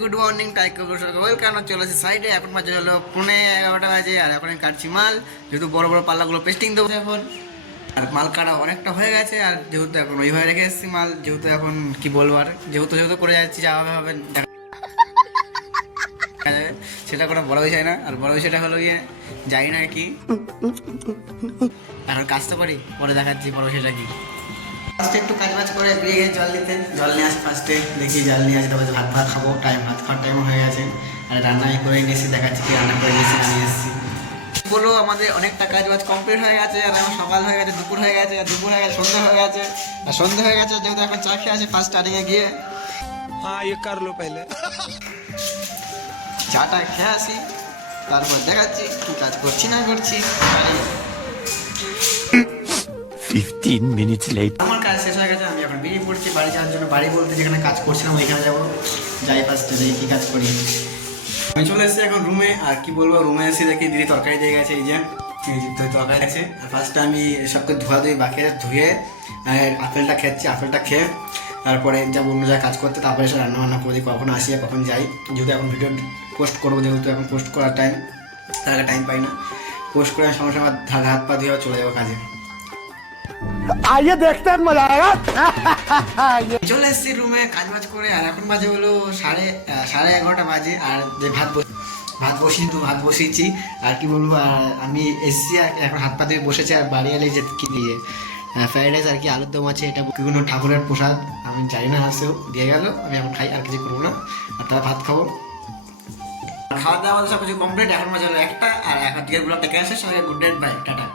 Good morning টাইকো welcome চলে আসি সাইডে। এখন বাজে হলো 11:30 বাজে আর এখন আমি কাটছি মাল, যেহেতু বড় বড় পাল্লাগুলো পেস্টিং দেবো এখন। আর মাল কাটা অনেকটা হয়ে গেছে, আর যেহেতু এখন ওইভাবে রেখে এসেছি মাল, যেহেতু এখন কি বলবো আর যেহেতু করে যাচ্ছি যা হবে হবে দেখা যাবে, সেটা কোনো বড় বিষয় না। আর বড় বিষয়টা হলো গিয়ে যাই না কি এখন কাজটা করি, পরে দেখাচ্ছি বড় বিষয়টা কি। ফার্স্টে একটু কাজ বাজ করে বেরিয়ে গেছে জল নিতে, জল নিয়ে আসি ফার্স্টে, দেখি জল নিয়ে আসি, তারপরে ভাত খাবো, ভাত খাওয়ার টাইম হয়ে গেছে। আর রান্না করে নিয়ে এসেছি, দেখাচ্ছি কি রান্না করে নিয়েছি নিয়ে এসেছি বলো। আমাদের অনেকটা কাজ বাজ কমপ্লিট হয়ে গেছে, আর এখন সকাল হয়ে গেছে, দুপুর হয়ে গেছে, আর দুপুর হয়ে গেছে সন্ধ্যা হয়ে গেছে, আর সন্ধ্যা হয়ে গেছে যেহেতু এখন চা খেয়ে আছে ফার্স্ট স্টার্টিংয়ে গিয়ে। হ্যাঁ ये कर लो पहले। চাটা খেয়ে আসি, তারপর দেখাচ্ছি কি কাজ করছি না করছি। 15 minutes later. আমার কাজ শেষ হয়ে গেছে, আমি এখন বেরিয়ে পড়ছি বাড়ি যাওয়ার জন্য। বাড়ি বলতে যেখানে কাজ করছিলাম ওইখানে যাবো, যাই ফার্স্টে দেখি কী কাজ করি। আমি চলে এসেছি এখন রুমে, আর কি বলবো, রুমে এসে দেখি দিদি তরকারি দিয়ে গেছে, এই যে তরকারি আছে। আর ফার্স্টে আমি সবকে ধোয়াধুয়ি বাকি ধুয়ে আপেলটা খেয়েছি, আপেলটা খেয়ে তারপরে যাবো অন্য জায়গায় কাজ করতে, তারপরে এসে রান্নাবান্না করে দিই, কখন আসি আর কখন যাই। যেহেতু এখন ভিডিও পোস্ট করবো, যেহেতু এখন পোস্ট করার টাইম, তার আগে টাইম পাই না। পোস্ট করে সঙ্গে সঙ্গে হাত পা ধুয়ে চলে যাবো কাজে। आइए देखते हैं मजा आएगा। চলে এসেছি রুমে কাজ বাজ করে, আর এখন বাজে হলো সাড়ে 11:30 বাজে। আর যে ভাত বসিয়েছি, আর কি বলবো, আর আমি এসেছি এখন হাত পা দিয়ে বসেছি। আর বাড়ি এলে যে কি দিয়ে ফ্রাইড রাইস আর কি আলুর দম আছে, এটা বিভিন্ন ঠাকুরের প্রসাদ, আমি জানি না আসেও দিয়ে গেল, আমি এখন খাই, আর কিছু করবো না। আর তারপর ভাত খাবো, খাওয়া দাওয়া সব কিছু কমপ্লিট। এখন বাজে হলো 1টা, আর এখন টিকিট গুলো টেকে আসে, সবাই গুড নাইট, বাই, টাটা।